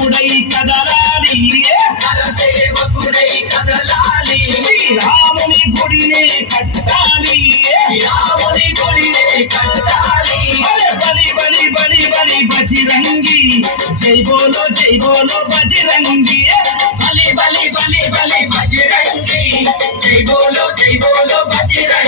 வக்குடை கதலாளி வக்குடை கதலாளி ராமணி கொடினே கட்டாளி ராமணி கொடினே கட்டாளி பலி பலி பலி பலி பஜிரங்கி. ஜெய் போலோ ஜெய் போலோ பஜிரங்கி பலி பலி பலி பலி பஜிரங்கி. ஜெய் போலோ ஜெய் போலோ பஜிரங்கி.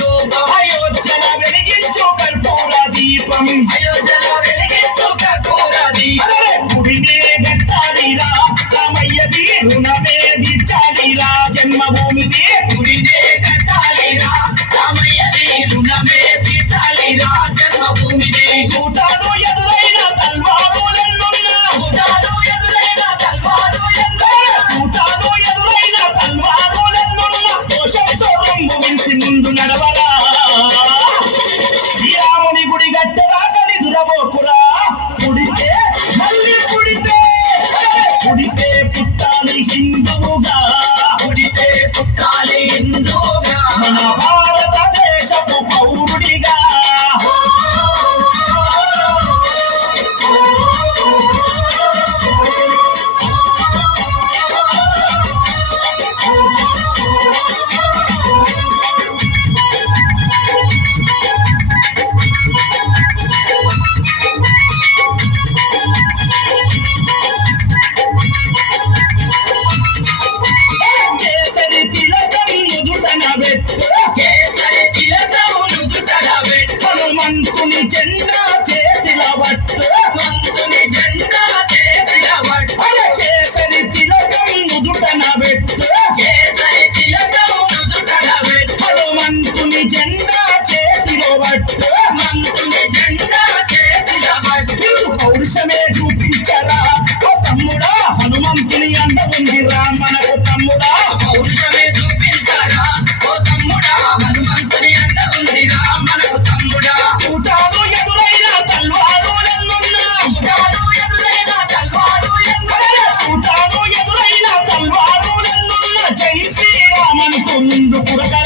రూపం. అయోధ్యల వెలిగించు కర్పూర దీపం. అయోధ్యలో వెలిగించు కర్పూర దీపం. గుడినే గట్టాలిరా. రామయ్యది రుణమే గుడినే నడవరా? శ్రీరాముని గుడి గట్టెరాక నిదురబోకురా పుడితే మళ్ళీ పుడితే పుడితే పుట్టాలి హిందువుగా పుడితే పుట్టాలి అంటుని జెండా చేతిలో బట్టు comiendo por acá.